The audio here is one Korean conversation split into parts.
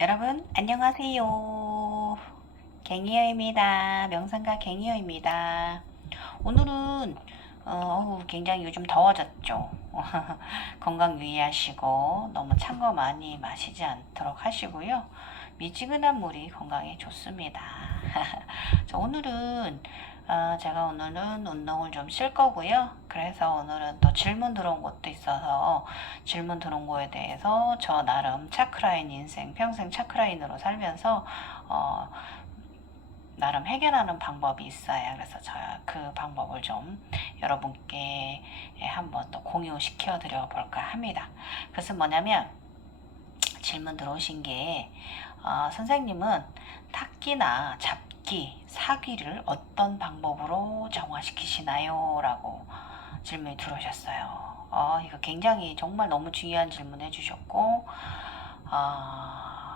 여러분 안녕하세요. 갱이어입니다. 명상가 갱이어입니다. 오늘은 굉장히 요즘 더워졌죠. 건강 유의하시고 너무 찬 거 많이 마시지 않도록 하시고요. 미지근한 물이 건강에 좋습니다. 제가 오늘은 운동을 좀 쉴 거고요. 그래서 오늘은 또 질문 들어온 것도 있어서 질문 들어온 거에 대해서 저 나름 차크라인 인생 평생 차크라인으로 살면서 어, 나름 해결하는 방법이 있어요. 그래서 제가 그 방법을 좀 여러분께 한번 또 공유시켜 드려 볼까 합니다. 그래서 뭐냐면 질문 들어오신 게 선생님은 탁기나 잡기, 사기를 어떤 방법으로 정화시키시나요? 라고 질문이 들어오셨어요. 이거 굉장히 정말 너무 중요한 질문 해주셨고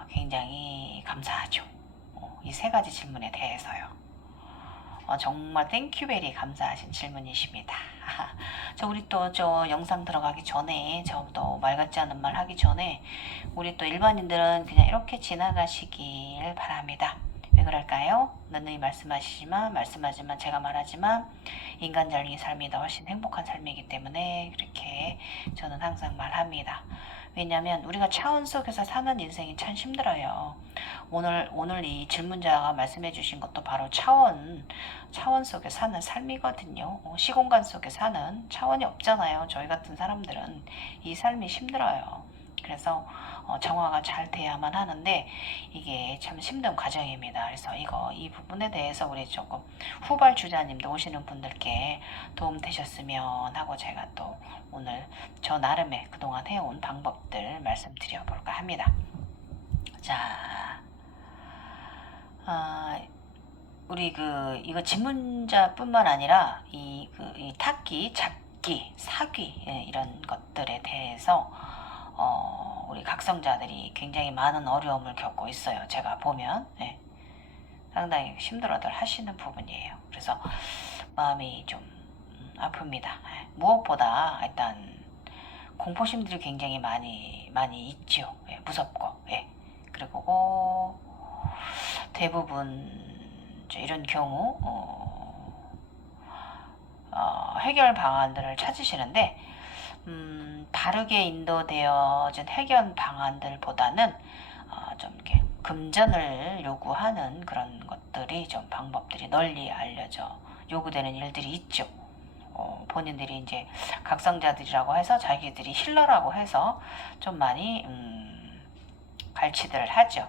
굉장히 감사하죠. 이 세 가지 질문에 대해서요. 정말 땡큐베리 감사하신 질문이십니다. 우리 또 저 영상 들어가기 전에 저도 말 같지 않은 말 하기 전에 우리 또 일반인들은 그냥 이렇게 지나가시길 바랍니다. 왜 그럴까요? 누누이 말씀하지만 제가 말하지만 인간적인 삶이 더 훨씬 행복한 삶이기 때문에 그렇게 저는 항상 말합니다. 왜냐하면 우리가 차원 속에서 사는 인생이 참 힘들어요. 오늘 이 질문자가 말씀해 주신 것도 바로 차원 속에 사는 삶이거든요. 시공간 속에 사는 차원이 없잖아요. 저희 같은 사람들은 이 삶이 힘들어요. 그래서 정화가 잘 돼야만 하는데 이게 참 힘든 과정입니다. 그래서 이 부분에 대해서 우리 조금 후발주자님도 오시는 분들께 도움 되셨으면 하고 제가 또 오늘 저 나름의 그동안 해온 방법들 말씀드려 볼까 합니다. 자, 우리 이거 질문자뿐만 아니라 이 탁기, 잡기, 사기 이런 것들에 대해서 우리 각성자들이 굉장히 많은 어려움을 겪고 있어요. 제가 보면 상당히 힘들어들 하시는 부분이에요. 그래서 마음이 좀 아픕니다. 무엇보다 일단 공포심들이 굉장히 많이 있죠. 무섭고 그리고 대부분 이런 경우 해결 방안들을 찾으시는데 바르게 인도되어진 해결 방안들보다는 좀 이렇게 금전을 요구하는 그런 것들이 좀 방법들이 널리 알려져 요구되는 일들이 있죠. 본인들이 이제 각성자들이라고 해서 자기들이 힐러라고 해서 좀 많이 갈취들을 하죠.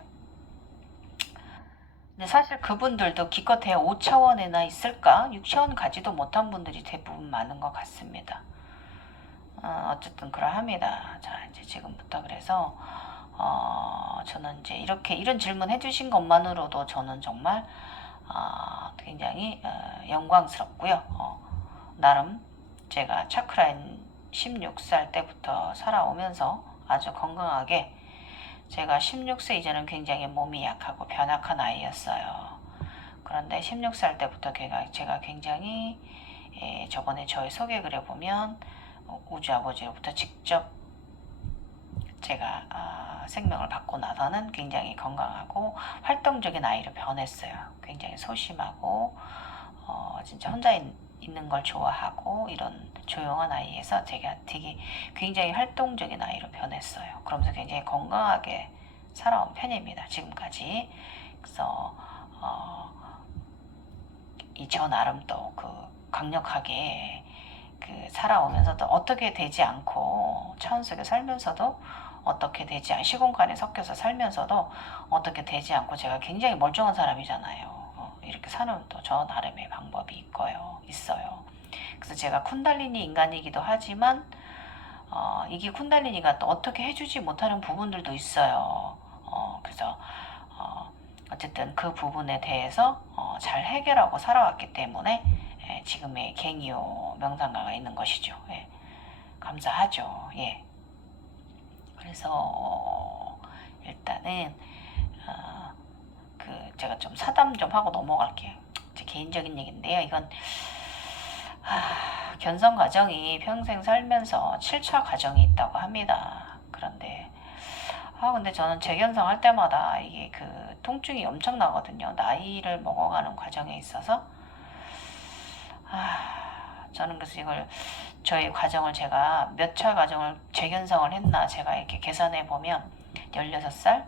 근데 사실 그분들도 기껏해야 5차원에나 있을까? 6차원 가지도 못한 분들이 대부분 많은 것 같습니다. 어쨌든 그러합니다. 자, 이제 지금부터 그래서 저는 이제 이런 질문 해주신 것만으로도 저는 정말 굉장히 영광스럽고요. 나름 제가 차크라인 16살 때부터 살아오면서 아주 건강하게 제가 16세 이전은 굉장히 몸이 약하고 변약한 아이였어요. 그런데 16살 때부터 제가 굉장히 저번에 저의 소개글에 보면 우주 아버지로부터 직접 제가 생명을 받고 나서는 굉장히 건강하고 활동적인 아이로 변했어요. 굉장히 소심하고 진짜 혼자 있는 걸 좋아하고 이런 조용한 아이에서 제가 되게 굉장히 활동적인 아이로 변했어요. 그러면서 굉장히 건강하게 살아온 편입니다. 지금까지. 그래서 이 저 나름 또 강력하게 살아오면서도 어떻게 되지 않고 차원 속에 살면서도 어떻게 되지 않고 시공간에 섞여서 살면서도 어떻게 되지 않고 제가 굉장히 멀쩡한 사람이잖아요. 이렇게 사는 또 저 나름의 방법이 있어요. 그래서 제가 쿤달리니 인간이기도 하지만 이게 쿤달리니가 또 어떻게 해주지 못하는 부분들도 있어요. 그래서 어쨌든 그 부분에 대해서 잘 해결하고 살아왔기 때문에 지금의 갱이오 명상가가 있는 것이죠. 감사하죠. 그래서 일단은 제가 좀 사담 좀 하고 넘어갈게요. 제 개인적인 얘기인데요. 이건 견성 과정이 평생 살면서 7차 과정이 있다고 합니다. 그런데 근데 저는 재견성 할 때마다 이게 그 통증이 엄청 나거든요. 나이를 먹어가는 과정에 있어서. 저는 그래서 이걸 저희 과정을 제가 몇 차 과정을 재견성을 했나 제가 이렇게 계산해 보면 16살,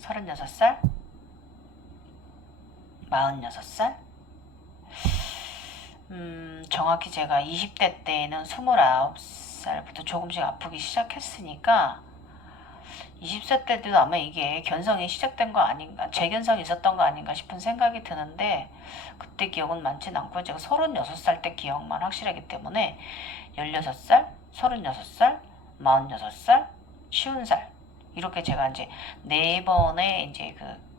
36살, 46살, 정확히 제가 20대 때에는 29살부터 조금씩 아프기 시작했으니까 20세 때도 아마 이게 견성이 시작된 거 아닌가, 재견성이 있었던 거 아닌가 싶은 생각이 드는데 그때 기억은 많진 않고요. 제가 36살 때 기억만 확실하기 때문에 16살, 36살, 46살, 50살 이렇게 제가 이제 네 번의 이제 그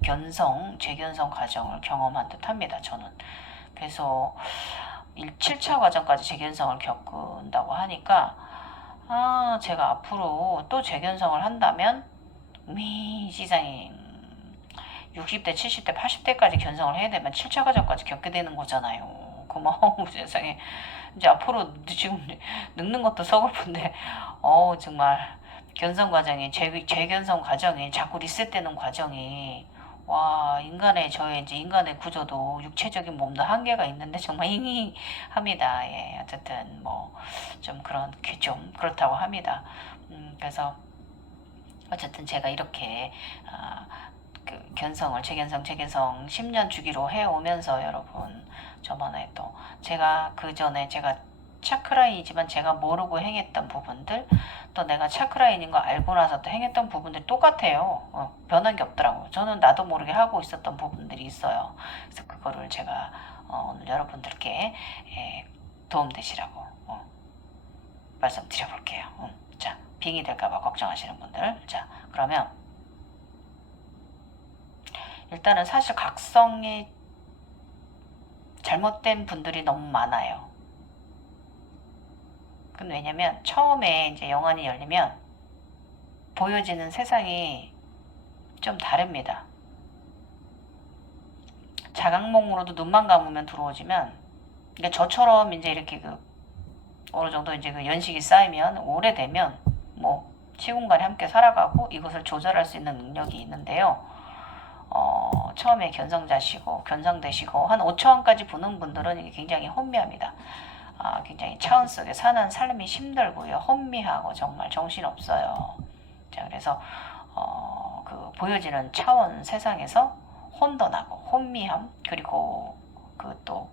재견성 과정을 경험한 듯 합니다. 저는. 그래서 7차 과정까지 재견성을 겪는다고 하니까 제가 앞으로 또 재견성을 한다면 시장이 60대, 70대, 80대까지 견성을 해야 되면 7차 과정까지 겪게 되는 거잖아요. 고마워 세상에. 이제 앞으로 지금 늙는 것도 서글픈데 정말 견성 과정이 재견성 과정이 자꾸 리셋되는 과정이 저의 이제 인간의 구조도 육체적인 몸도 한계가 있는데 정말 잉잉합니다. 예, 어쨌든 뭐 좀 그렇게 좀 그렇다고 합니다. 그래서 어쨌든 제가 이렇게 그 재견성 10년 주기로 해오면서 여러분 저번에 또 제가 그 전에 제가 차크라인이지만 제가 모르고 행했던 부분들 또 내가 차크라인인 거 알고 나서 또 행했던 부분들이 똑같아요. 변한 게 없더라고요. 저는 나도 모르게 하고 있었던 부분들이 있어요. 그래서 그거를 제가 오늘 여러분들께 도움되시라고 말씀드려볼게요. 자, 빙의 될까봐 걱정하시는 분들. 자, 그러면 일단은 사실 각성이 잘못된 분들이 너무 많아요. 그건 왜냐면 처음에 이제 영안이 열리면 보여지는 세상이 좀 다릅니다. 자각몽으로도 눈만 감으면 들어오지만, 그러니까 저처럼 이제 이렇게 어느 정도 이제 그 연식이 쌓이면 오래되면 뭐 시공간에 함께 살아가고 이것을 조절할 수 있는 능력이 있는데요. 처음에 견성되시고 한 5차원까지 보는 분들은 이게 굉장히 혼미합니다. 굉장히 차원 속에 사는 삶이 힘들고요. 혼미하고 정말 정신없어요. 자, 그래서 그 보여지는 차원 세상에서 혼도 나고 혼미함 그리고 그 또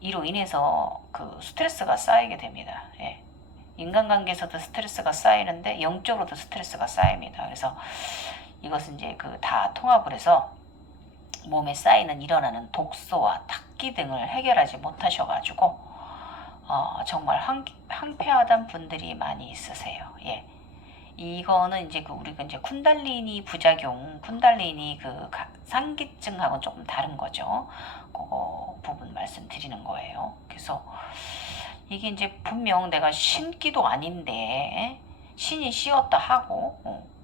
이로 인해서 그 스트레스가 쌓이게 됩니다. 예. 인간관계에서도 스트레스가 쌓이는데 영적으로도 스트레스가 쌓입니다. 그래서 이것은 이제 그 다 통합을 해서 몸에 쌓이는 일어나는 독소와 탁기 등을 해결하지 못하셔가지고 정말 황폐하단 분들이 많이 있으세요. 예. 이거는 이제 우리가 이제 쿤달리니 부작용, 쿤달리니 상기증하고는 조금 다른 거죠. 그거 부분 말씀드리는 거예요. 그래서 이게 이제 분명 내가 신기도 아닌데 신이 씌었다 하고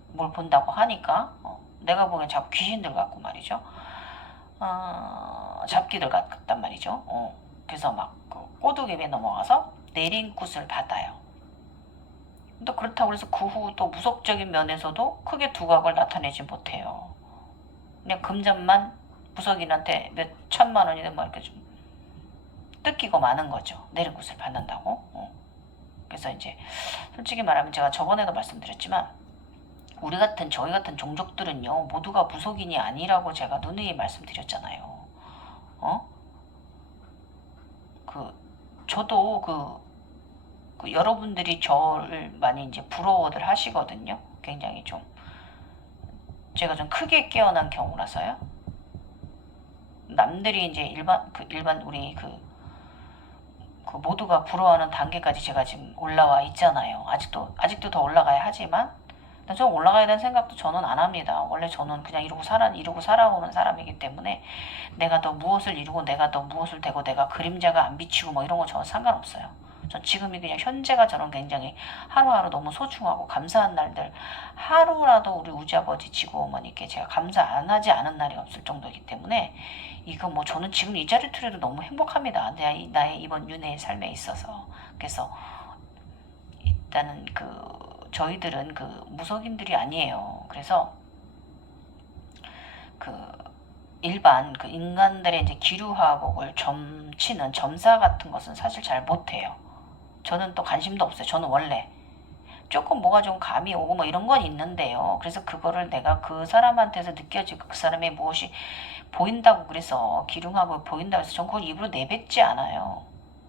뭘 본다고 하니까 내가 보기엔 자꾸 귀신들 같고 말이죠. 잡기들 같단 말이죠. 그래서 막 꼬드김에 넘어가서 내린굿을 받아요. 또 그렇다고 해서 그 후 또 무속적인 면에서도 크게 두각을 나타내지 못해요. 그냥 금전만 무속인한테 몇 천만 원이든 뭐 이렇게 좀 뜯기고 마는 거죠. 내린굿을 받는다고. 그래서 이제 솔직히 말하면 제가 저번에도 말씀드렸지만 저희 같은 종족들은요 모두가 무속인이 아니라고 제가 누누이 말씀드렸잖아요. 저도 여러분들이 저를 많이 이제 부러워들 하시거든요. 굉장히 제가 좀 크게 깨어난 경우라서요. 남들이 이제 일반 우리 모두가 부러워하는 단계까지 제가 지금 올라와 있잖아요. 아직도 더 올라가야 하지만, 좀 올라가야 되는 생각도 저는 안 합니다. 원래 저는 그냥 이루고 살아오는 사람이기 때문에 내가 더 무엇을 이루고 내가 더 무엇을 되고 내가 그림자가 안 비치고 뭐 이런 거 저는 상관없어요. 전 지금이 그냥 현재가 저는 굉장히 하루하루 너무 소중하고 감사한 날들, 하루라도 우리 우주아버지 지구어머니께 제가 감사 안 하지 않은 날이 없을 정도이기 때문에 이거 뭐 저는 지금 이 자리투리도 너무 행복합니다. 나의 이번 윤회의 삶에 있어서. 그래서 일단은 저희들은 그 무속인들이 아니에요. 그래서 그 일반 그 인간들의 이제 기류화곡을 점치는 점사 같은 것은 사실 잘 못해요. 저는 또 관심도 없어요. 저는 원래 조금 뭐가 좀 감이 오고 뭐 이런 건 있는데요. 그래서 그거를 내가 그 사람한테서 느껴지고 그 사람의 무엇이 보인다고 그래서 기륭하고 보인다고 해서 전 그걸 입으로 내뱉지 않아요.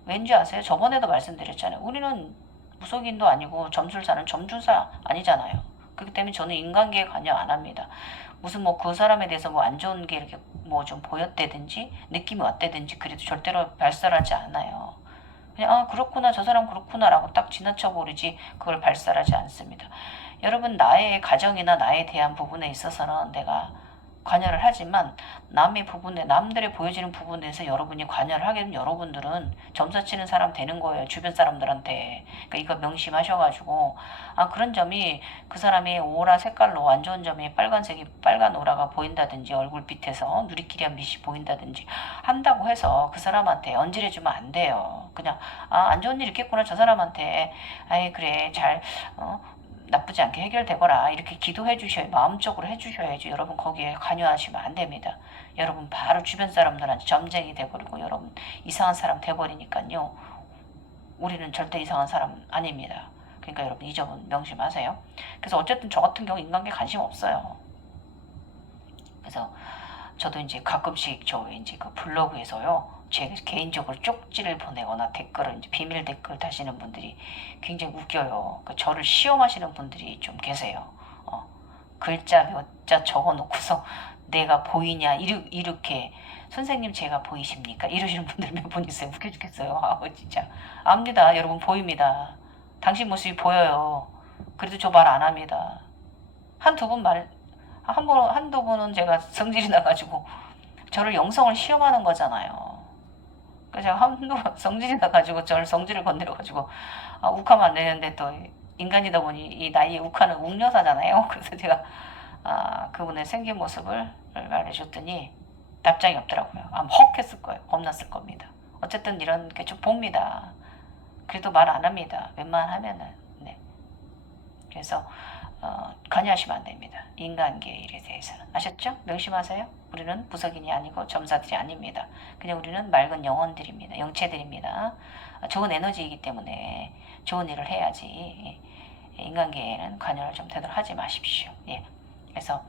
왠지 아세요? 저번에도 말씀드렸잖아요. 우리는 무속인도 아니고 점술사는 점주사 아니잖아요. 그렇기 때문에 저는 인간계에 관여 안 합니다. 무슨 뭐 그 사람에 대해서 뭐 안 좋은 게 이렇게 뭐 좀 보였다든지 느낌이 왔다든지 그래도 절대로 발설하지 않아요. 그냥 아 그렇구나 저 사람 그렇구나라고 딱 지나쳐 버리지 그걸 발설하지 않습니다. 여러분 나의 가정이나 나에 대한 부분에 있어서는 내가 관여를 하지만 남의 부분에 남들의 보여지는 부분에서 여러분이 관여를 하게 되면 여러분들은 점사 치는 사람 되는 거예요. 주변 사람들한테. 그러니까 이거 명심하셔가지고 아 그런 점이 그 사람의 오라 색깔로 안 좋은 점이 빨간색이 빨간 오라가 보인다든지 얼굴빛에서 누리끼리한 빛이 보인다든지 한다고 해서 그 사람한테 언질해주면 안 돼요. 그냥 아 안 좋은 일 있겠구나 저 사람한테 아이 그래 잘 나쁘지 않게 해결되거라 이렇게 기도해 주셔야 마음적으로 해주셔야지 여러분 거기에 관여하시면 안 됩니다. 여러분 바로 주변 사람들한테 점쟁이 돼버리고 여러분 이상한 사람 돼버리니까요. 우리는 절대 이상한 사람 아닙니다. 그러니까 여러분 이 점은 명심하세요. 그래서 어쨌든 저 같은 경우 인간계 관심 없어요. 그래서 저도 이제 가끔씩 저 이제 그 블로그에서요. 제 개인적으로 쪽지를 보내거나 댓글을 이제 비밀 댓글 다시는 분들이 굉장히 웃겨요. 그 저를 시험하시는 분들이 좀 계세요. 글자 몇 자 적어놓고서 내가 보이냐 이렇게 선생님 제가 보이십니까? 이러시는 분들 몇 분 있어요. 웃겨 죽겠어요. 아 진짜 압니다. 여러분 보입니다. 당신 모습이 보여요. 그래도 저 말 안 합니다. 한두 분 말, 한두 분은 제가 성질이 나가지고 저를 영성을 시험하는 거잖아요. 그래서 제가 한두 번 성질이 나가지고 저를 성질을 건드려가지고 아, 욱하면 안 되는데 또 인간이다 보니 이 나이에 욱하는 욱녀사잖아요. 그래서 제가 아, 그분의 생긴 모습을 말해줬더니 답장이 없더라고요. 아마 헉 했을 거예요. 겁났을 겁니다. 어쨌든 이런 게 좀 봅니다. 그래도 말 안 합니다. 웬만하면은. 네. 그래서 관여하시면 안 됩니다. 인간계 일에 대해서는. 아셨죠? 명심하세요. 우리는 부석인이 아니고 점사들이 아닙니다. 그냥 우리는 맑은 영혼들입니다. 영체들입니다. 좋은 에너지이기 때문에 좋은 일을 해야지 인간계에는 관여를 좀 되도록 하지 마십시오. 예. 그래서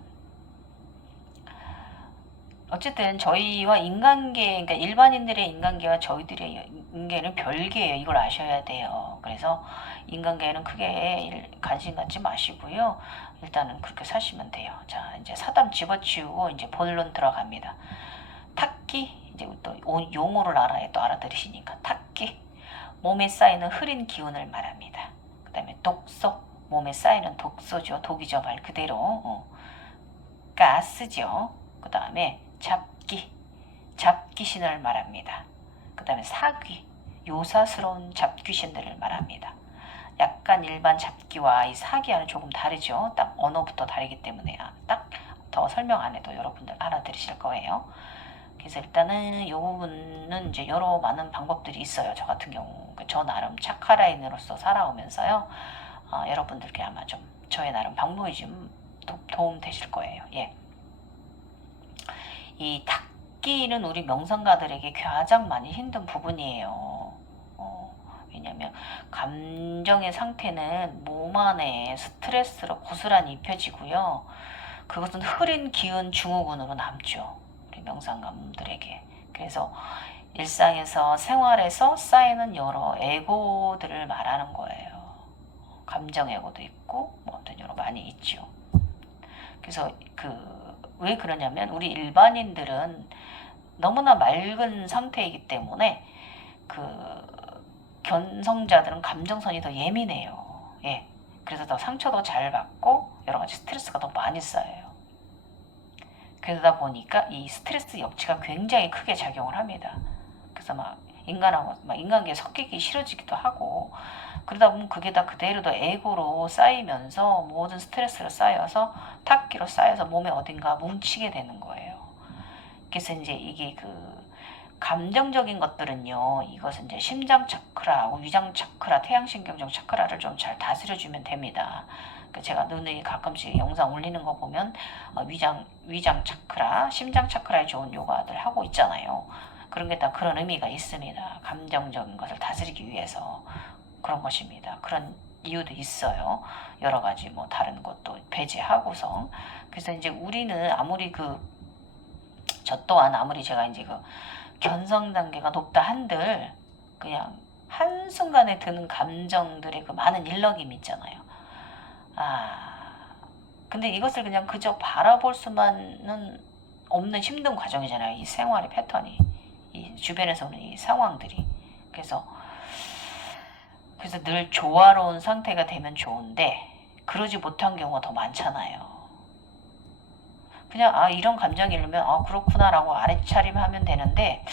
어쨌든 저희와 인간계, 그러니까 일반인들의 인간계와 저희들의 인간계는 별개예요. 이걸 아셔야 돼요. 그래서 인간계는 크게 관심 갖지 마시고요. 일단은 그렇게 사시면 돼요. 자, 이제 사담 집어치우고 이제 본론 들어갑니다. 탁기, 이제 또 용어를 알아야 또 알아들으시니까 탁기, 몸에 쌓이는 흐린 기운을 말합니다. 그 다음에 독소, 몸에 쌓이는 독소죠. 독이죠. 말 그대로. 가스죠. 그 다음에 잡기, 잡귀신을 말합니다. 그 다음에 사귀, 요사스러운 잡귀신들을 말합니다. 약간 일반 잡기와 이 사기와는 조금 다르죠. 딱 언어부터 다르기 때문에 딱 더 설명 안 해도 여러분들 알아들으실 거예요. 그래서 일단은 이 부분은 이제 여러 많은 방법들이 있어요. 저 같은 경우 저 나름 차카라인으로서 살아오면서요. 여러분들께 아마 좀 저의 나름 방법이 좀 도움 되실 거예요. 예. 이 탁기는 우리 명상가들에게 가장 많이 힘든 부분이에요. 왜냐면 감정의 상태는 몸 안에 스트레스로 고스란히 입혀지고요. 그것은 흐린 기운 증후군으로 남죠. 우리 명상가분들에게. 그래서 일상에서 생활에서 쌓이는 여러 에고들을 말하는 거예요. 감정 에고도 있고 뭐 어떤 여러 많이 있죠. 그래서 왜 그러냐면 우리 일반인들은 너무나 맑은 상태이기 때문에 견성자들은 감정선이 더 예민해요. 예. 그래서 더 상처도 잘 받고 여러 가지 스트레스가 더 많이 쌓여요. 그러다 보니까 이 스트레스 역치가 굉장히 크게 작용을 합니다. 그래서 막 인간하고 막 인간계에 섞이기 싫어지기도 하고 그러다 보면 그게 다 그대로 더 에고로 쌓이면서 모든 스트레스가 쌓여서 탁기로 쌓여서 몸에 어딘가 뭉치게 되는 거예요. 그래서 이제 이게 감정적인 것들은요, 이것은 이제 심장 차크라하고 위장 차크라, 태양신경정 차크라를 좀 잘 다스려주면 됩니다. 제가 누누이 가끔씩 영상 올리는 거 보면 위장 차크라, 심장 차크라에 좋은 요가들 하고 있잖아요. 그런 게 다 그런 의미가 있습니다. 감정적인 것을 다스리기 위해서 그런 것입니다. 그런 이유도 있어요. 여러 가지 뭐 다른 것도 배제하고서. 그래서 이제 우리는 아무리 저 또한 아무리 제가 이제 견성 단계가 높다 한들 그냥 한순간에 드는 감정들의 많은 일럭임이 있잖아요. 근데 이것을 그냥 그저 바라볼 수만은 없는 힘든 과정이잖아요. 이 생활의 패턴이, 이 주변에서 오는 이 상황들이. 그래서 늘 조화로운 상태가 되면 좋은데 그러지 못한 경우가 더 많잖아요. 그냥 이런 감정이 일면 그렇구나라고 알아차림하면 되는데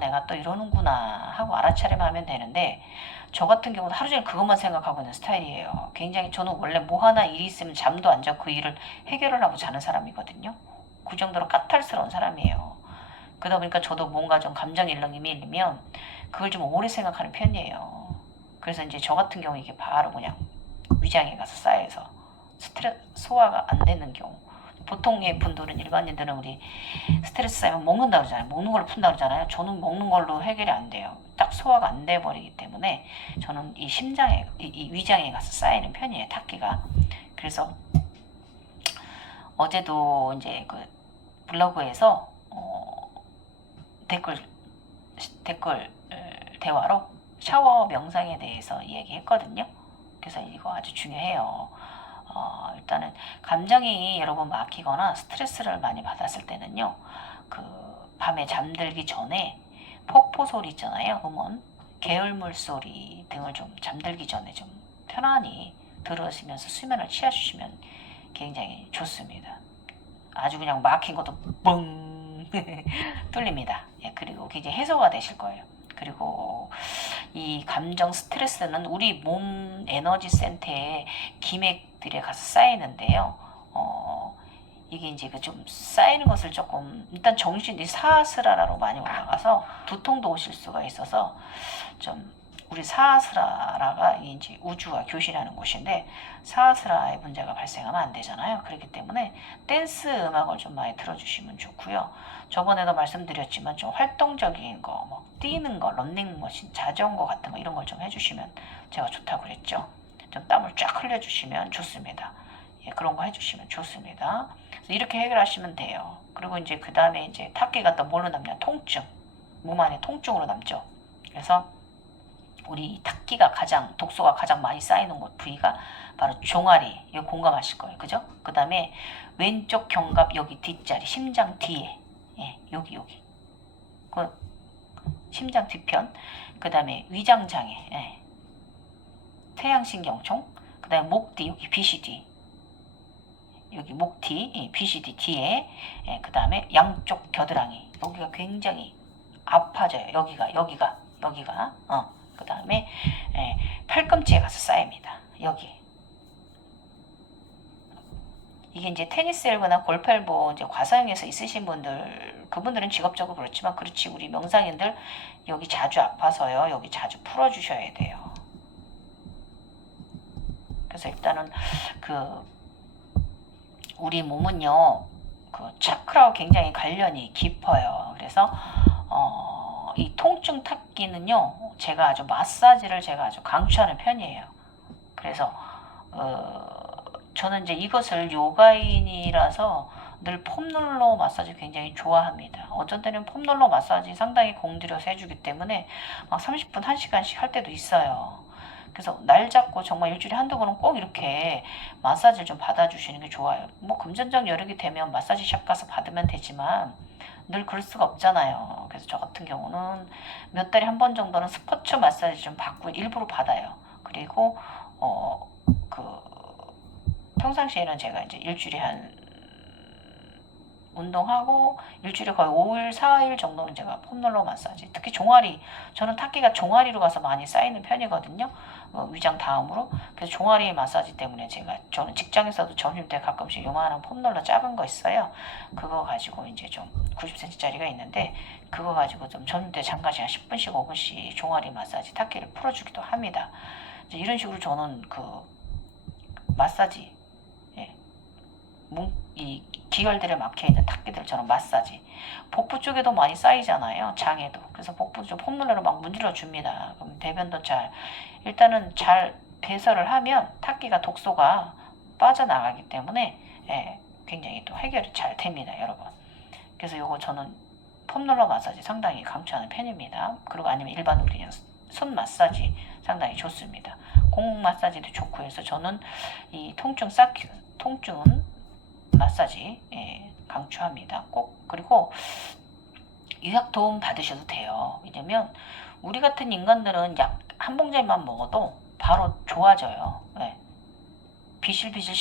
내가 또 이러는구나 하고 알아차림하면 되는데 저 같은 경우는 하루 종일 그것만 생각하고 있는 스타일이에요. 굉장히 저는 원래 뭐 하나 일이 있으면 잠도 안 자고 그 일을 해결을 하고 자는 사람이거든요. 그 정도로 까탈스러운 사람이에요. 그러다 보니까 저도 뭔가 좀 감정 일렁이 밀리면 그걸 좀 오래 생각하는 편이에요. 그래서 이제 저 같은 경우 이게 바로 그냥 위장에 가서 쌓여서 스트레스 소화가 안 되는 경우. 보통의 분들은 일반인들은 우리 스트레스 쌓이면 먹는다 그러잖아요. 먹는 걸로 푼다 그러잖아요. 저는 먹는 걸로 해결이 안 돼요. 딱 소화가 안 돼 버리기 때문에 저는 이 위장에 가서 쌓이는 편이에요. 탁기가. 그래서 어제도 이제 블로그에서 댓글 대화로 샤워 명상에 대해서 얘기했거든요. 그래서 이거 아주 중요해요. 일단은 감정이 여러분 막히거나 스트레스를 많이 받았을 때는요, 밤에 잠들기 전에 폭포 소리 있잖아요, 음원, 개울물 소리 등을 좀 잠들기 전에 좀 편안히 들으시면서 수면을 취하주시면 굉장히 좋습니다. 아주 그냥 막힌 것도 뻥 뚫립니다. 그리고 굉장히 해소가 되실 거예요. 그리고 이 감정 스트레스는 우리 몸 에너지 센터에 기맥들에 가서 쌓이는데요. 이게 이제 좀 쌓이는 것을 조금 일단 정신이 사스라로 많이 올라가서 두통도 오실 수가 있어서 좀 우리 사스라가 이제 우주와 교실하는 곳인데 사스라의 문제가 발생하면 안 되잖아요. 그렇기 때문에 댄스 음악을 좀 많이 들어주시면 좋고요. 저번에도 말씀드렸지만 좀 활동적인 거, 뭐 뛰는 거, 런닝머신, 자전거 같은 거 이런 걸 좀 해주시면 제가 좋다고 그랬죠. 좀 땀을 쫙 흘려주시면 좋습니다. 그런 거 해주시면 좋습니다. 그래서 이렇게 해결하시면 돼요. 그리고 이제 그 다음에 이제 탁기가 또 뭘로 남냐? 통증. 몸 안에 통증으로 남죠. 그래서 우리 탁기가 독소가 가장 많이 쌓이는 곳 부위가 바로 종아리. 이거 공감하실 거예요. 그죠? 그 다음에 왼쪽 견갑 여기 뒷자리, 심장 뒤에. 여기. 심장 뒤편. 그 다음에 위장장애. 태양신경총. 그 다음에 목 뒤, 여기 BCD. 여기 목 뒤, BCD 뒤에. 그 다음에 양쪽 겨드랑이. 여기가 굉장히 아파져요. 여기가. 그 다음에 팔꿈치에 가서 쌓입니다. 여기. 이게 이제 테니스 엘보나 골프 엘보 이제 과사용해서 있으신 분들, 그분들은 직업적으로 그렇지만 그렇지 우리 명상인들 여기 자주 아파서요. 여기 자주 풀어주셔야 돼요. 그래서 일단은 우리 몸은요, 차크라와 굉장히 관련이 깊어요. 그래서 이 통증 탁기는요, 제가 아주 강추하는 편이에요. 그래서 저는 이제 이것을 요가인이라서 늘 폼롤러 마사지 굉장히 좋아합니다. 어쩐 때는 폼롤러 마사지 상당히 공들여서 해주기 때문에 막 30분, 1시간씩 할 때도 있어요. 그래서 날 잡고 정말 일주일에 한두 번은 꼭 이렇게 마사지를 좀 받아주시는 게 좋아요. 뭐 금전적 여력이 되면 마사지샵 가서 받으면 되지만 늘 그럴 수가 없잖아요. 그래서 저 같은 경우는 몇 달에 한 번 정도는 스포츠 마사지 좀 받고 일부러 받아요. 그리고 평상시에는 제가 이제 일주일에 한 운동하고 일주일에 거의 5일, 4일 정도는 제가 폼롤러 마사지, 특히 종아리, 저는 탁기가 종아리로 가서 많이 쌓이는 편이거든요. 위장 다음으로. 그래서 종아리 마사지 때문에 저는 직장에서도 점심때 가끔씩 요만한 폼롤러 작은 거 있어요. 그거 가지고 이제 좀 90cm짜리가 있는데 그거 가지고 좀 점심때 잠깐씩 10분씩 5분씩 종아리 마사지 탁기를 풀어주기도 합니다. 이런 식으로 저는 그 마사지, 예, 이 기혈들에 막혀있는 탁기들처럼 마사지, 복부 쪽에도 많이 쌓이잖아요. 장에도. 그래서 복부 쪽 폼롤러로 막 문질러 줍니다. 그럼 배변도 일단은 잘 배설을 하면 탁기가 독소가 빠져나가기 때문에, 예, 굉장히 또 해결이 잘 됩니다, 여러분. 그래서 요거 저는 폼롤러 마사지 상당히 강추하는 편입니다. 그리고 아니면 일반으로 그냥 손 마사지 상당히 좋습니다. 공 마사지도 좋고 해서 저는 이 통증 마사지, 예, 강추합니다. 꼭. 그리고 유약 도움 받으셔도 돼요. 왜냐면 우리 같은 인간들은 약 한 봉지만 먹어도 바로 좋아져요. 예. 비실비실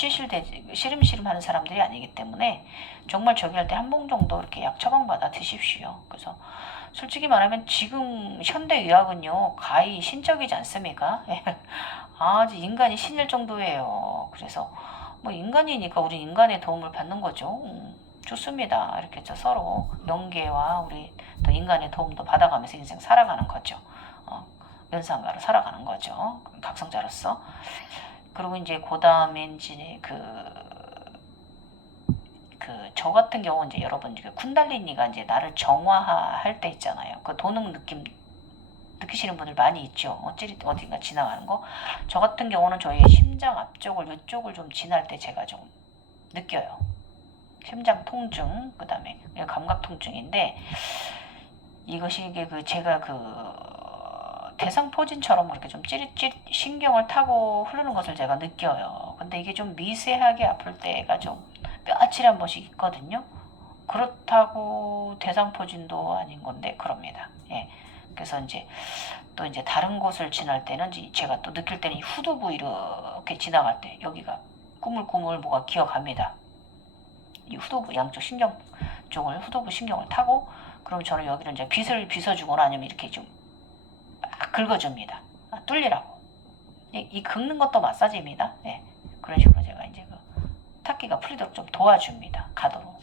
시름시름 하는 사람들이 아니기 때문에 정말 저기 할 때 한 봉 정도 이렇게 약 처방받아 드십시오. 그래서 솔직히 말하면 지금 현대의학은요 가히 신적이지 않습니까? 아주 인간이 신일 정도예요. 그래서 뭐 인간이니까 우리 인간의 도움을 받는 거죠. 좋습니다. 이렇게 서로 명계와 우리 또 인간의 도움도 받아가면서 인생 살아가는 거죠. 연상가로 살아가는 거죠. 각성자로서. 그리고 이제 그 다음에 이제 저 같은 경우는 이제 여러분 쿤달리니가 이제 나를 정화할 때 있잖아요. 그 도는 느낌 느끼시는 분들 많이 있죠. 어딘가 지나가는 거. 저 같은 경우는 저희 심장 앞쪽을 이쪽을 좀 지날 때 제가 좀 느껴요. 심장 통증, 그 다음에 감각 통증인데 이것이 이게 제가 대상포진처럼 그렇게 좀 찌릿찌릿 신경을 타고 흐르는 것을 제가 느껴요. 근데 이게 좀 미세하게 아플 때가 좀 며칠에 한 번씩 있거든요. 그렇다고 대상포진도 아닌 건데 그럽니다. 예. 그래서 또 다른 곳을 지날 때는 제가 또 느낄 때는 이 후두부 이렇게 지나갈 때 여기가 꾸물꾸물 뭐가 기어갑니다. 이 후두부 양쪽 신경 쪽을 후두부 신경을 타고 그럼 저는 여기를 이제 빗을 빗어주거나 아니면 이렇게 좀 막 긁어줍니다. 뚫리라고. 이 긁는 것도 마사지입니다. 예. 그런 식으로 제가 탁기가 풀리도록 좀 도와줍니다. 가도록.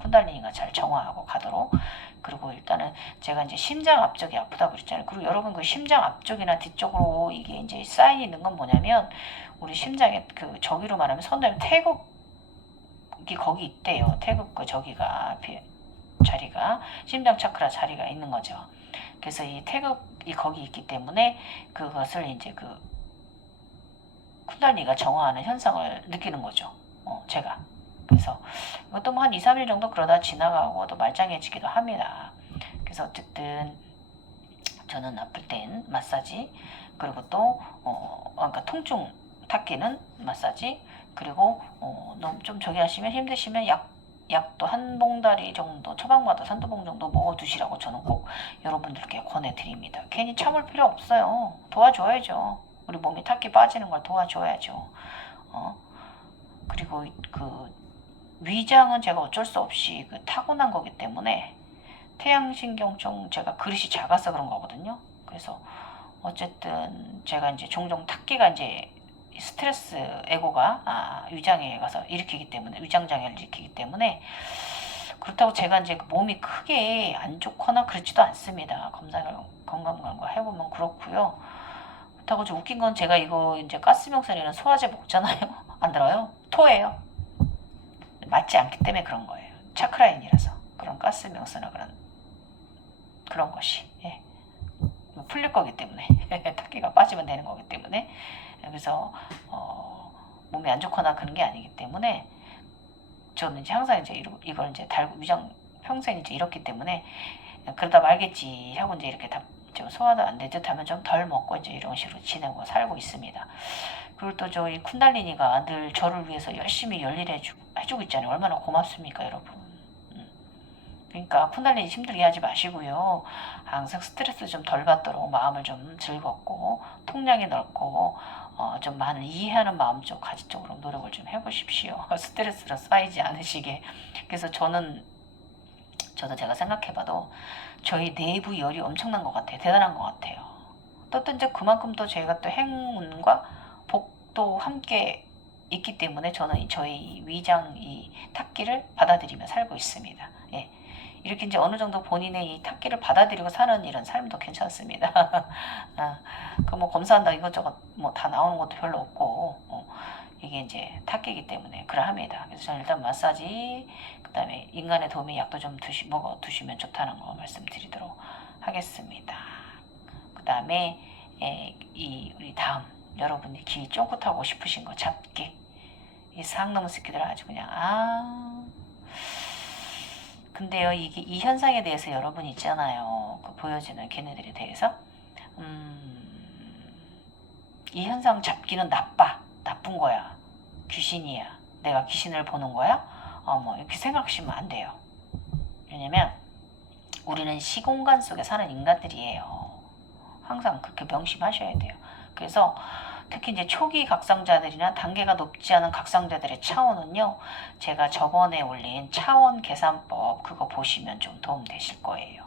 쿤달리니가 잘 정화하고 가도록. 그리고 일단은 제가 심장 앞쪽이 아프다고 그랬잖아요. 그리고 여러분 그 심장 앞쪽이나 뒤쪽으로 이게 쌓여 있는 건 뭐냐면 우리 심장에 저기로 말하면 선다면 태극이 거기 있대요. 태극 저기가 자리가 심장 차크라 자리가 있는 거죠. 그래서 이 태극이 거기 있기 때문에 그것을 쿤달리니가 정화하는 현상을 느끼는 거죠. 제가. 그래서 이것도 뭐 한 2, 3일 정도 그러다 지나가고 또 말짱해지기도 합니다. 그래서 어쨌든 저는 아플 땐 마사지, 그리고 또 그러니까 통증 탁기는 마사지, 그리고 너무 좀 저기 하시면 힘드시면 약도 한 봉다리 정도 처방받아서 한두 봉 정도 먹어두시라고 저는 꼭 여러분들께 권해드립니다. 괜히 참을 필요 없어요. 도와줘야죠. 우리 몸이 탁기 빠지는 걸 도와줘야죠. 그리고 위장은 제가 어쩔 수 없이 타고난 거기 때문에 태양신경종 제가 그릇이 작아서 그런 거거든요. 그래서 어쨌든 제가 종종 탁기가 스트레스 에고가 위장에 가서 일으키기 때문에 위장장애를 일으키기 때문에 그렇다고 제가 몸이 크게 안 좋거나 그렇지도 않습니다. 건강검진과 해보면 그렇고요. 그렇다고 좀 웃긴 건 제가 이거 가스명선이라는 소화제 먹잖아요. 안 들어요? 토해요. 맞지 않기 때문에 그런 거예요. 차크라인이라서 그런 가스명선이나 그런 것이 풀릴 거기 때문에 탁기가 빠지면 되는 거기 때문에 그래서 몸이 안 좋거나 그런 게 아니기 때문에 저는 항상 이걸 달고 위장 평생 이렇기 때문에 그러다 말겠지 하고 이렇게 좀 소화도 안 될 듯하면 좀 덜 먹고 이런 식으로 지내고 살고 있습니다. 그리고 또 저희 쿤달리니가 늘 저를 위해서 열심히 해주고 있잖아요. 얼마나 고맙습니까, 여러분. 그러니까 쿤달리니 힘들게 하지 마시고요. 항상 스트레스 좀 덜 받도록 마음을 좀 즐겁고 통량이 넓고 좀 많은 이해하는 마음 쪽 가지적으로 노력을 좀 해보십시오. 스트레스로 쌓이지 않으시게. 그래서 저도 제가 생각해봐도 저희 내부 열이 엄청난 것 같아요. 대단한 것 같아요. 또 이제 그만큼 또 저희가 또 행운과 복도 함께 있기 때문에 저는 저희 위장 이 탁기를 받아들이며 살고 있습니다. 예. 이렇게 이제 어느 정도 본인의 이 탁기를 받아들이고 사는 이런 삶도 괜찮습니다. 그 뭐 검사한다 이것저것 뭐 다 나오는 것도 별로 없고, 이게 이제 탁기이기 때문에 그러합니다. 그래서 저는 일단 마사지, 그다음에 인간의 도움이 약도 좀 먹어 두시면 좋다는 거 말씀드리도록 하겠습니다. 그다음에 우리 다음 여러분이 귀 쫑긋하고 싶으신 거 잡기. 이 상놈 새끼들 아주 그냥 근데요, 이게 이 현상에 대해서 여러분 있잖아요. 그 보여지는 걔네들에 대해서 이 현상 잡기는 나쁜 거야. 귀신이야. 내가 귀신을 보는 거야? 뭐 이렇게 생각하시면 안 돼요. 왜냐면 우리는 시공간 속에 사는 인간들이에요. 항상 그렇게 명심하셔야 돼요. 그래서 특히 이제 초기 각성자들이나 단계가 높지 않은 각성자들의 차원은요, 제가 저번에 올린 차원 계산법 그거 보시면 좀 도움 되실 거예요.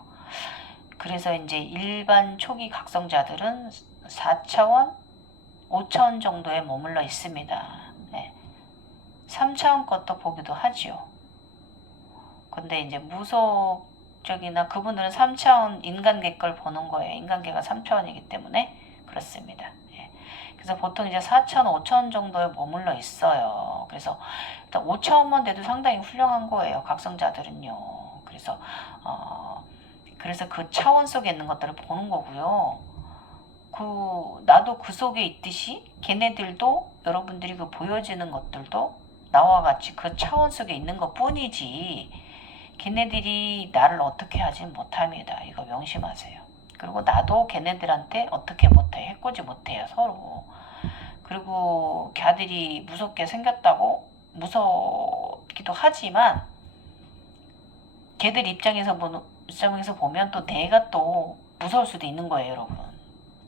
그래서 이제 일반 초기 각성자들은 4차원, 5차원 정도에 머물러 있습니다. 네. 3차원 것도 보기도 하죠. 근데 이제 무속적이나 그분들은 3차원 인간계 걸 보는 거예요. 인간계가 3차원이기 때문에 그렇습니다. 예. 그래서 보통 이제 4차원, 5차원 정도에 머물러 있어요. 그래서 일단 5차원만 돼도 상당히 훌륭한 거예요. 각성자들은요. 그래서 그 차원 속에 있는 것들을 보는 거고요. 나도 그 속에 있듯이 걔네들도 여러분들이 그 보여지는 것들도 나와 같이 그 차원 속에 있는 것 뿐이지 걔네들이 나를 어떻게 하진 못합니다. 이거 명심하세요. 그리고 나도 걔네들한테 어떻게 못해. 해코지 못해요. 서로. 그리고 걔들이 무섭게 생겼다고 무섭기도 하지만 걔들 입장에서 보면 또 내가 또 무서울 수도 있는 거예요, 여러분.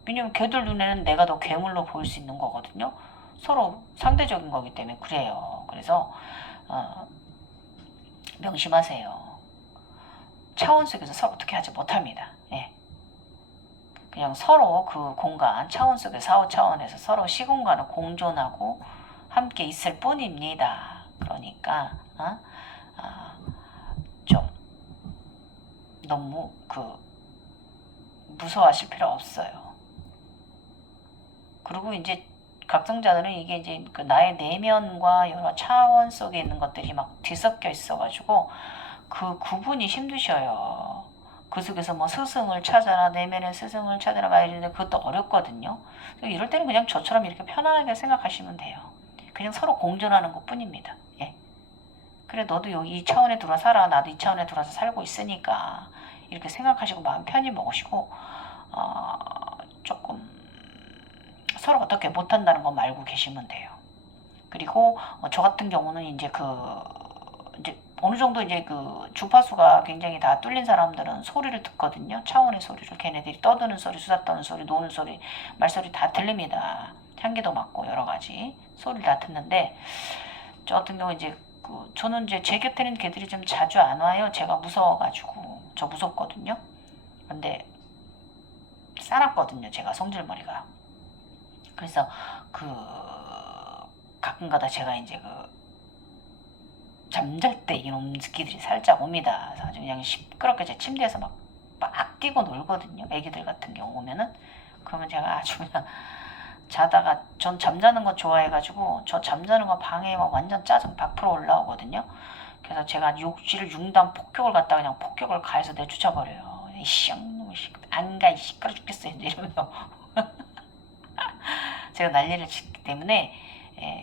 왜냐면 걔들 눈에는 내가 더 괴물로 보일 수 있는 거거든요. 서로 상대적인 거기 때문에 그래요. 그래서 명심하세요. 차원 속에서 서로 어떻게 하지 못합니다. 예. 그냥 서로 그 공간, 차원 속에 4, 5차원에서 서로 시공간을 공존하고 함께 있을 뿐입니다. 그러니까 좀 너무 무서워하실 필요 없어요. 그리고 이제 각성자들은 이게 이제 그 나의 내면과 여러 차원 속에 있는 것들이 막 뒤섞여 있어가지고 그 구분이 힘드셔요. 그 속에서 뭐 스승을 찾아라, 내면의 스승을 찾아라 막 이러는데 그것도 어렵거든요. 이럴 때는 그냥 저처럼 이렇게 편안하게 생각하시면 돼요. 그냥 서로 공존하는 것 뿐입니다. 예. 그래, 너도 여기 이 차원에 들어와 살아. 나도 이 차원에 들어와서 살고 있으니까. 이렇게 생각하시고 마음 편히 먹으시고, 조금 서로 어떻게 못한다는 거 말고 계시면 돼요. 그리고 저 같은 경우는 이제 어느 정도 이제 그 주파수가 굉장히 다 뚫린 사람들은 소리를 듣거든요. 차원의 소리를. 걔네들이 떠드는 소리, 수다 떠는 소리, 노는 소리, 말소리 다 들립니다. 향기도 맡고 여러 가지 소리를 다 듣는데, 저 같은 경우 이제 저는 이제 제 곁에는 걔들이 좀 자주 안 와요. 제가 무서워가지고. 저 무섭거든요. 근데 싸놨거든요. 제가 성질머리가. 그래서 가끔가다 제가 이제 잠잘 때 이놈 새끼들이 살짝 옵니다. 아주 그냥 시끄럽게 제 침대에서 막 뛰고 놀거든요. 애기들 같은 경우 오면은. 그러면 제가 아주 그냥 자다가 전 잠자는 거 좋아해가지고 저 잠자는 거 방에 막 완전 짜증 100% 올라오거든요. 그래서 제가 욕실을 융단 폭격을 갖다 그냥 폭격을 가해서 내쫓아버려요. 이씨, 안가 시끄러 죽겠어 이러면서 제가 난리를 치기 때문에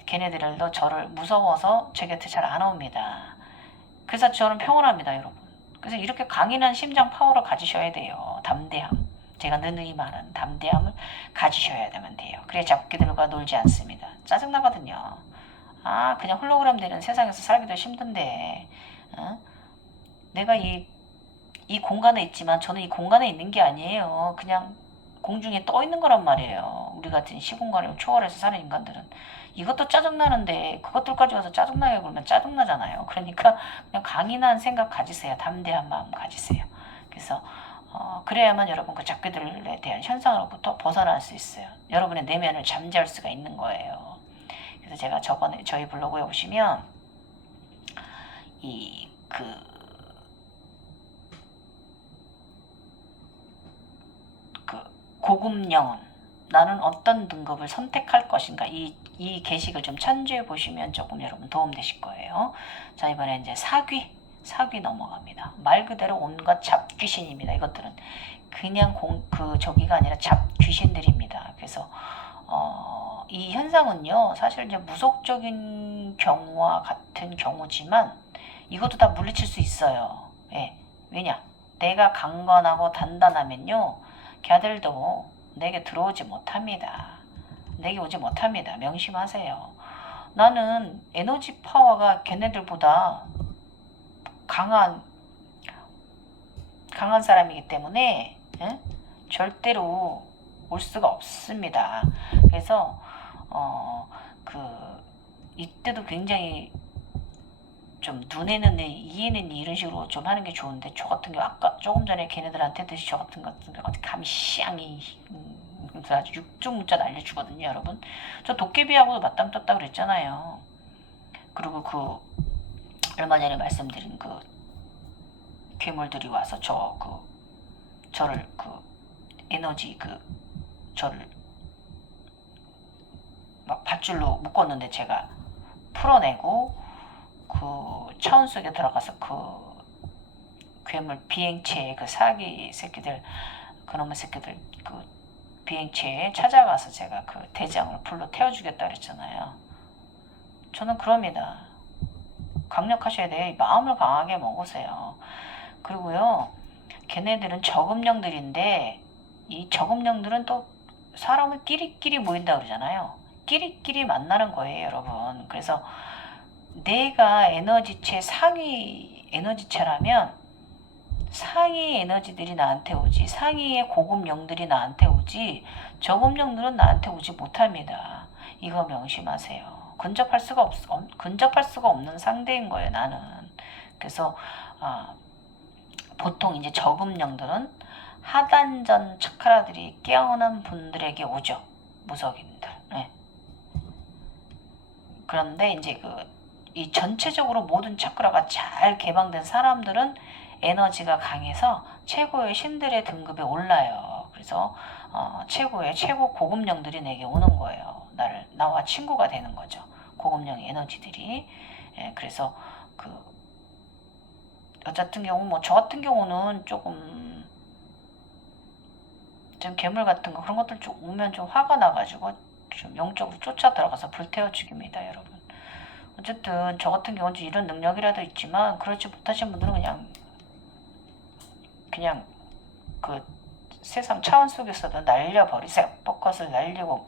걔네들도 저를 무서워서 제 곁에 잘 안 옵니다. 그래서 저는 평온합니다, 여러분. 그래서 이렇게 강인한 심장 파워를 가지셔야 돼요. 담대함. 제가 느느이 말하는 담대함을 가지셔야만 돼요. 그래 잡기들과 놀지 않습니다. 짜증나거든요. 그냥 홀로그램 되는 세상에서 살기도 힘든데 내가 이 공간에 있지만 저는 이 공간에 있는 게 아니에요. 그냥 공중에 떠 있는 거란 말이에요. 우리 같은 시공간을 초월해서 사는 인간들은. 이것도 짜증나는데 그것들까지 와서 짜증나게 굴면 짜증나잖아요. 그러니까 그냥 강인한 생각 가지세요. 담대한 마음 가지세요. 그래서 그래야만 여러분 그 잡귀들에 대한 현상으로부터 벗어날 수 있어요. 여러분의 내면을 잠재울 수가 있는 거예요. 그래서 제가 저번에 저희 블로그에 오시면 그 고급 영혼, 나는 어떤 등급을 선택할 것인가, 이 게시글 좀 참조해 보시면 조금 여러분 도움 되실 거예요. 자, 이번에 이제 사귀 넘어갑니다. 말 그대로 온갖 잡귀신입니다. 이것들은 그냥 저기가 아니라 잡귀신들입니다. 그래서 이 현상은요, 사실 이제 무속적인 경우와 같은 경우지만 이것도 다 물리칠 수 있어요. 예. 왜냐? 내가 강건하고 단단하면요, 걔들도 내게 들어오지 못합니다. 내게 오지 못합니다. 명심하세요. 나는 에너지 파워가 걔네들보다 강한 사람이기 때문에 절대로 올 수가 없습니다. 그래서 이때도 굉장히 좀 눈에는 이해는 이런 식으로 좀 하는 게 좋은데, 저 같은 경우 아까 조금 전에 걔네들한테 듯이 저 같은 경우 감시양이 그래서 아주 육중문자 날려주거든요, 여러분. 저 도깨비하고도 맞담 떴다 그랬잖아요. 그리고 얼마 전에 말씀드린 괴물들이 와서 저를 에너지 저를 막 밧줄로 묶었는데 제가 풀어내고 차원 속에 들어가서 괴물 비행체의 사기 새끼들, 그놈의 새끼들 비행체에 찾아가서 제가 대장을 불로 태워주겠다 그랬잖아요. 저는 그럽니다. 강력하셔야 돼요. 마음을 강하게 먹으세요. 그리고요, 걔네들은 저금령들인데 이 저금령들은 또 사람을 끼리끼리 모인다 그러잖아요. 끼리끼리 만나는 거예요, 여러분. 그래서 내가 에너지체 상위 에너지체라면 상위 에너지들이 나한테 오지, 상위의 고급 영들이 나한테 오지, 저급 영들은 나한테 오지 못합니다. 이거 명심하세요. 근접할 수가 없는 상대인 거예요, 나는. 그래서 보통 이제 저급 영들은 하단전 차크라들이 깨어난 분들에게 오죠. 무속인들. 네. 그런데 이제 이 전체적으로 모든 차크라가 잘 개방된 사람들은 에너지가 강해서 최고의 신들의 등급에 올라요. 그래서 최고 고급령들이 내게 오는 거예요. 나와 친구가 되는 거죠. 고급령 에너지들이. 예, 그래서 어쨌든 경우 저 같은 경우는 조금 좀 괴물 같은 거 그런 것들 좀 오면 좀 화가 나가지고 좀 영적으로 쫓아 들어가서 불태워 죽입니다, 여러분. 어쨌든 저 같은 경우는 이런 능력이라도 있지만 그렇지 못하신 분들은 그냥 세상 차원 속에서도 날려버리세요. 벚꽃을 날리고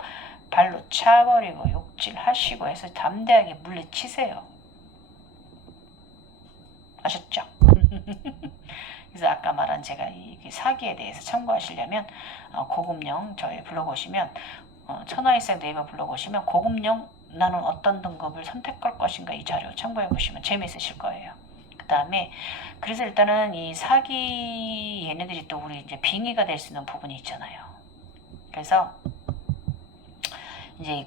발로 차버리고 욕질하시고 해서 담대하게 물리치세요. 아셨죠? 그래서 아까 말한 제가 이 사기에 대해서 참고하시려면 고급령 저희 블로그 오시면 천하일색 네이버 블로그 오시면 고급령 나는 어떤 등급을 선택할 것인가 이 자료 참고해 보시면 재미있으실 거예요. 그 다음에 그래서 일단은 이 사기 얘네들이 또 우리 이제 빙의가 될 수 있는 부분이 있잖아요. 그래서 이제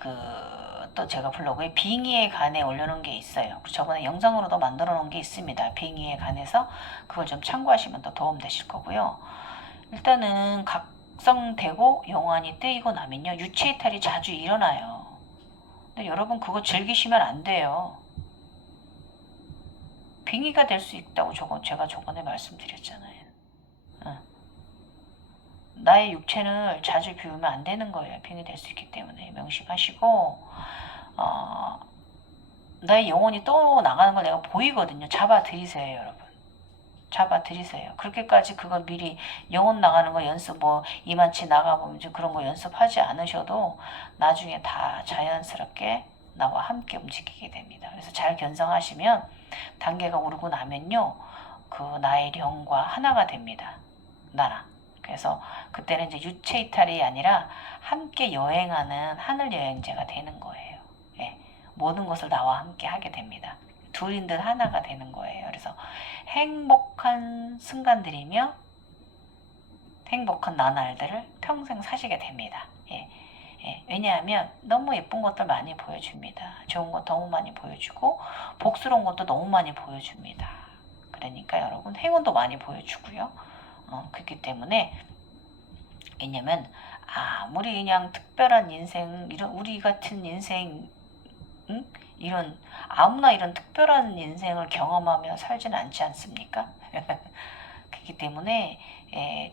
또 제가 블로그에 빙의에 관해 올려놓은 게 있어요. 저번에 영상으로도 만들어 놓은 게 있습니다. 빙의에 관해서 그걸 좀 참고하시면 더 도움 되실 거고요. 일단은 각성되고 영환이 뜨이고 나면요, 유체 이탈이 자주 일어나요. 근데 여러분 그거 즐기시면 안 돼요. 빙의가 될 수 있다고 제가 저번에 말씀드렸잖아요. 나의 육체를 자주 비우면 안 되는 거예요. 빙의 될 수 있기 때문에 명심하시고 나의 영혼이 또 나가는 걸 내가 보이거든요. 잡아들이세요, 여러분. 잡아들이세요. 그렇게까지 그걸 미리 영혼 나가는 거 연습 이만치 나가보면 그런 거 연습하지 않으셔도 나중에 다 자연스럽게 나와 함께 움직이게 됩니다. 그래서 잘 견성하시면 단계가 오르고 나면요, 나의 영과 하나가 됩니다. 나랑. 그래서 그때는 이제 유체 이탈이 아니라 함께 여행하는 하늘 여행제가 되는 거예요. 예, 모든 것을 나와 함께 하게 됩니다. 둘인 듯 하나가 되는 거예요. 그래서 행복한 순간들이며 행복한 나날들을 평생 사시게 됩니다. 예. 예, 왜냐하면 너무 예쁜 것들 많이 보여줍니다. 좋은 것 너무 많이 보여주고 복스러운 것도 너무 많이 보여줍니다. 그러니까 여러분 행운도 많이 보여주고요. 그렇기 때문에 왜냐면 아무리 그냥 특별한 인생 이런 우리 같은 인생 이런 아무나 이런 특별한 인생을 경험하며 살지는 않지 않습니까? 그렇기 때문에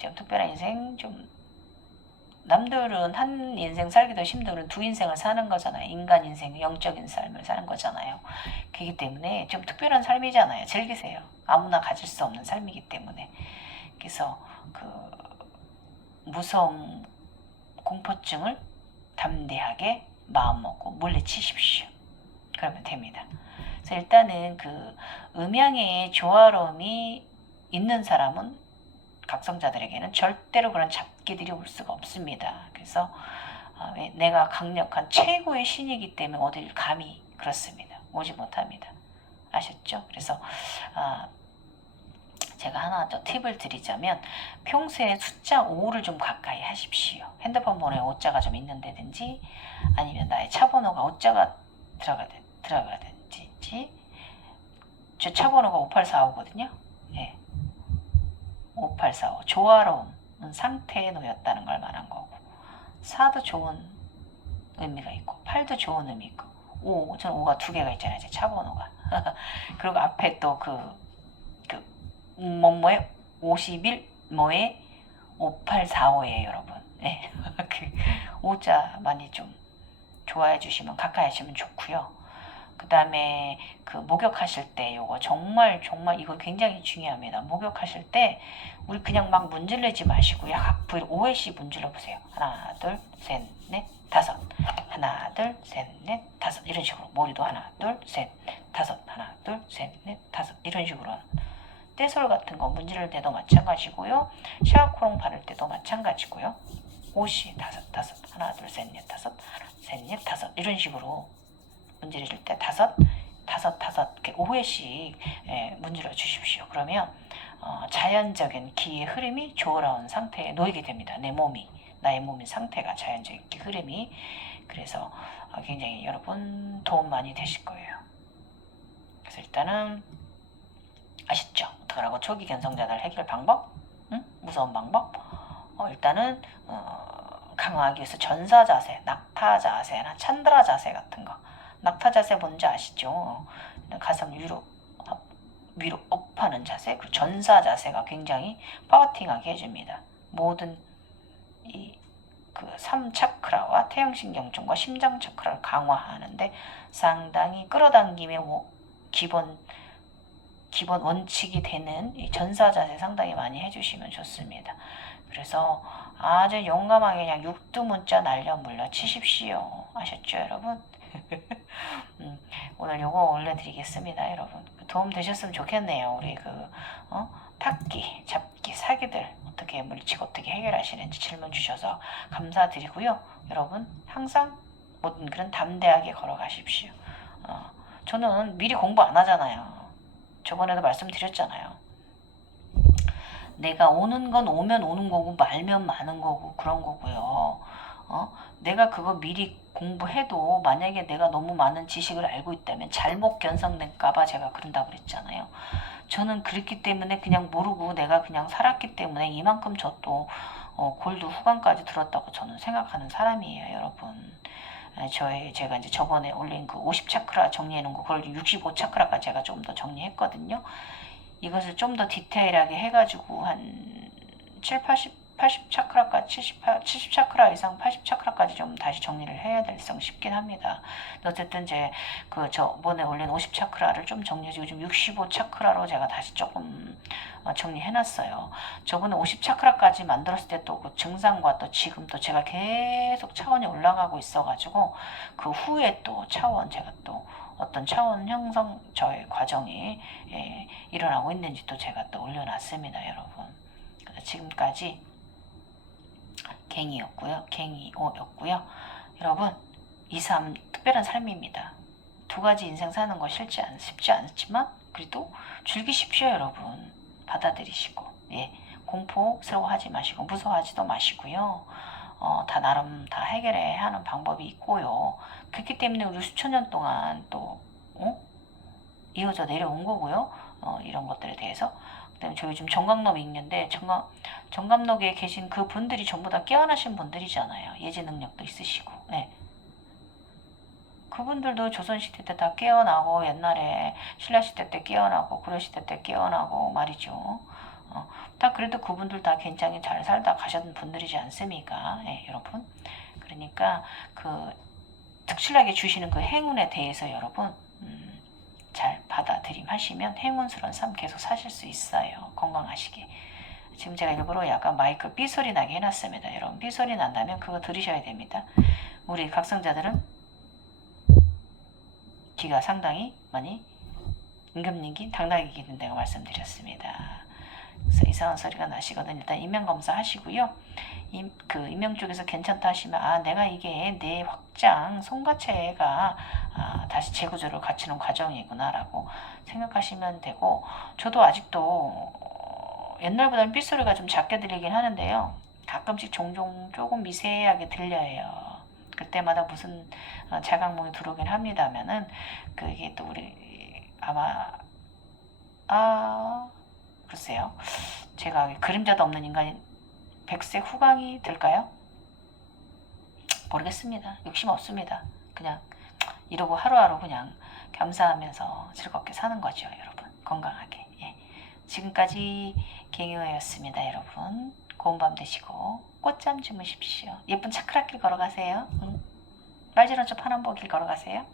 좀 특별한 인생 좀 남들은 한 인생 살기도 힘들은 두 인생을 사는 거잖아요. 인간 인생, 영적인 삶을 사는 거잖아요. 그렇기 때문에 좀 특별한 삶이잖아요. 즐기세요. 아무나 가질 수 없는 삶이기 때문에. 그래서 그 무서운 공포증을 담대하게 마음먹고 물리치십시오. 그러면 됩니다. 그래서 일단은 그 음양의 조화로움이 있는 사람은 각성자들에게는 절대로 그런 잡기들이 올 수가 없습니다. 그래서 내가 강력한 최고의 신이기 때문에 어딜 감히 그렇습니다. 오지 못합니다. 아셨죠? 그래서 제가 하나 더 팁을 드리자면 평소에 숫자 5를 좀 가까이 하십시오. 핸드폰 번호에 5자가 좀 있는다든지 아니면 나의 차 번호가 5자가 들어가든지 저 차 번호가 5845거든요. 예. 5845 조화로운 상태에 놓였다는 걸 말한 거고 4도 좋은 의미가 있고 8도 좋은 의미 있고 5, 저는 5가 두 개가 있잖아요. 제 차 번호가. 그리고 앞에 또 뭐뭐에 51 뭐에 5845예요 여러분. 네. 그 5자 많이 좀 좋아해 주시면 가까이 하시면 좋고요. 그 다음에 그 목욕하실 때 요거 정말 이거 굉장히 중요합니다. 목욕하실 때 우리 그냥 막 문질르지 마시고 약 5회씩 문질러 보세요. 하나 둘 셋 넷 다섯 하나 둘 셋 넷 다섯 이런 식으로 머리도 하나 둘 셋 다섯 하나 둘 셋 넷 다섯 이런 식으로 떼솔 같은 거 문지를 때도 마찬가지고요. 샤워코롱 바를 때도 마찬가지고요. 옷이 다섯 하나 둘 셋 넷 다섯 셋 넷 다섯 이런 식으로 문지를 때 다섯 이렇게 5회씩 문질러 주십시오. 그러면 자연적인 기의 흐름이 조화로운 상태에 놓이게 됩니다. 나의 몸의 상태가 자연적인 기 흐름이 그래서 굉장히 여러분 도움 많이 되실 거예요. 그래서 일단은 아시죠? 어떡하라고 초기 견성자들 해결 방법? 무서운 방법? 일단은 강화하기 위해서 전사 자세, 낙타 자세나 찬드라 자세 같은 거. 낙타 자세 뭔지 아시죠? 가슴 위로 업하는 자세, 그리고 전사 자세가 굉장히 파워팅하게 해줍니다. 모든 그 3차크라와 태형신경증과 심장차크라를 강화하는데 상당히 끌어당김의 기본 원칙이 되는 이 전사 자세 상당히 많이 해주시면 좋습니다. 그래서 아주 용감하게 그냥 육두문자 날려 물러치십시오. 아셨죠, 여러분? 오늘 요거 올려드리겠습니다, 여러분. 도움 되셨으면 좋겠네요. 우리 탁기, 잡기, 사기들 어떻게 물리치고 어떻게 해결하시는지 질문 주셔서 감사드리고요. 여러분 항상 모든 그런 담대하게 걸어가십시오. 저는 미리 공부 안 하잖아요. 저번에도 말씀드렸잖아요. 내가 오는 건 오면 오는 거고 말면 마는 거고 그런 거고요. 내가 그거 미리 공부해도 만약에 내가 너무 많은 지식을 알고 있다면 잘못 견성될까봐 제가 그런다고 그랬잖아요. 저는 그랬기 때문에 그냥 모르고 내가 그냥 살았기 때문에 이만큼 저도 골드 후반까지 들었다고 저는 생각하는 사람이에요, 여러분. 제가 이제 저번에 올린 그 50차크라 정리해 놓은 거 그걸 65차크라까지 제가 좀 더 정리했거든요. 이것을 좀 더 디테일하게 해가지고 한 80차크라까지 70차크라 이상 80차크라까지 좀 다시 정리를 해야 될 성 싶긴 합니다. 어쨌든 저번에 올린 50차크라를 좀 정리해주고 좀 65차크라로 제가 다시 조금 정리해놨어요. 저번에 50차크라까지 만들었을 때 또 그 증상과 또 지금 또 제가 계속 차원이 올라가고 있어가지고 그 후에 또 차원 제가 또 어떤 차원 형성 저의 과정이 일어나고 있는지 또 제가 또 올려놨습니다, 여러분. 지금까지 갱이였고요. 갱이오였고요. 여러분 2, 3 특별한 삶입니다. 두 가지 인생 사는 거 쉽지 않지만 그래도 즐기십시오 여러분. 받아들이시고 예, 공포스러워하지 마시고 무서워하지도 마시고요. 다 나름 다 해결해야 하는 방법이 있고요. 그렇기 때문에 우리 수천 년 동안 또 이어져 내려온 거고요. 이런 것들에 대해서. 그다음에 저 요즘 정강록 읽는데 정강록에 계신 그 분들이 전부 다 깨어나신 분들이잖아요. 예지 능력도 있으시고. 네. 그분들도 조선시대 때 다 깨어나고 옛날에 신라시대 때 깨어나고 구려시대 때 깨어나고 말이죠. 다 그래도 그분들 다 굉장히 잘 살다 가셨던 분들이지 않습니까? 예, 여러분. 그러니까 그 특출나게 주시는 그 행운에 대해서 여러분 잘 받아들임하시면 행운스러운 삶 계속 사실 수 있어요. 건강하시게. 지금 제가 일부러 약간 마이크 삐소리 나게 해놨습니다. 여러분 삐소리 난다면 그거 들으셔야 됩니다. 우리 각성자들은 귀가 상당히 많이 임금님기 당나귀 된다고 말씀드렸습니다. 그래서 이상한 소리가 나시거든. 일단 인명검사 하시고요. 인명 쪽에서 괜찮다 하시면 내가 이게 내 확장 송가체가 다시 재구조를 갖추는 과정이구나라고 생각하시면 되고, 저도 아직도 옛날보다는 빗소리가 좀 작게 들리긴 하는데요. 가끔씩 종종 조금 미세하게 들려요. 그때마다 무슨 자각몽이 들어오긴 합니다면은 그게 또 우리 아마 글쎄요. 제가 그림자도 없는 인간이 백색 후광이 될까요? 모르겠습니다. 욕심 없습니다. 그냥 이러고 하루하루 그냥 감사하면서 즐겁게 사는 거죠, 여러분. 건강하게. 예. 지금까지 갱유였습니다, 여러분. 고운 밤 되시고 꽃잠 주무십시오. 예쁜 차크라길 걸어가세요. 빨주노초 파남보길 걸어가세요.